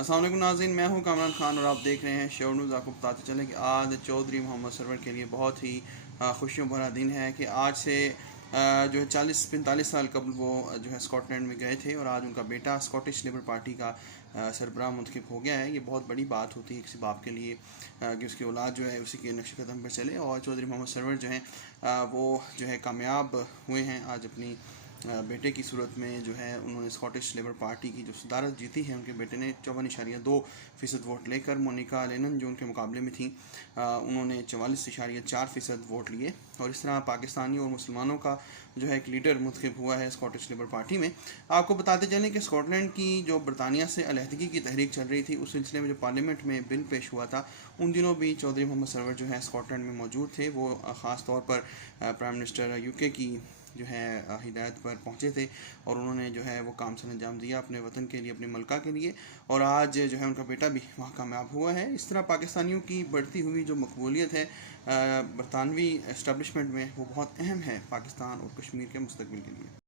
अस्सलाम वालेकुम नाज़रीन, मैं हूं कामरान खान और आप देख रहे हैं श्योर न्यूज़। आपको बताते चलें कि आज चौधरी मोहम्मद सरवर के लिए बहुत ही खुशियों भरा दिन है कि आज से जो है 40-45 साल कबल वो जो है स्कॉटलैंड में गए थे और आज उनका बेटा स्कॉटिश लेबर पार्टी का सरबराह मुंतखब हो गया है। ये बहुत बड़ी बात होती है किसी बाप के लिए कि उसकी औलाद जो है उसी के नक्श कदम पर चले। और चौधरी मोहम्मद सरवर जो हैं वो जो है कामयाब हुए हैं आज अपनी बेटे की सूरत में। जो है उन्होंने स्कॉटिश लेबर पार्टी की जो सदारत जीती है, उनके बेटे ने 54.2% वोट लेकर मोनिका लेनन जो उनके मुकाबले में थी उन्होंने 44.4% वोट लिए। और इस तरह पाकिस्तानी और मुसलमानों का जो है एक लीडर मुंतखब हुआ है स्कॉटिश लेबर पार्टी में। आपको बताते चलें कि स्कॉटलैंड की जो बरतानिया से अलहदगी की तहरीक चल रही थी, उस सिलसिले में जो पार्लियामेंट में बिल पेश हुआ था, उन दिनों भी चौधरी मोहम्मद सरवर जो है स्कॉटलैंड में मौजूद थे। वो ख़ास तौर पर प्राइम मिनिस्टर यूके की जो है हिदायत पर पहुँचे थे और उन्होंने जो है वो काम सर अंजाम दिया अपने वतन के लिए, अपने मलका के लिए। और आज जो है उनका बेटा भी वहाँ कामयाब हुआ है। इस तरह पाकिस्तानियों की बढ़ती हुई जो मकबूलियत है बरतानवी इस्टबलिशमेंट में, वो बहुत अहम है पाकिस्तान और कश्मीर के मुस्तकबिल के लिए।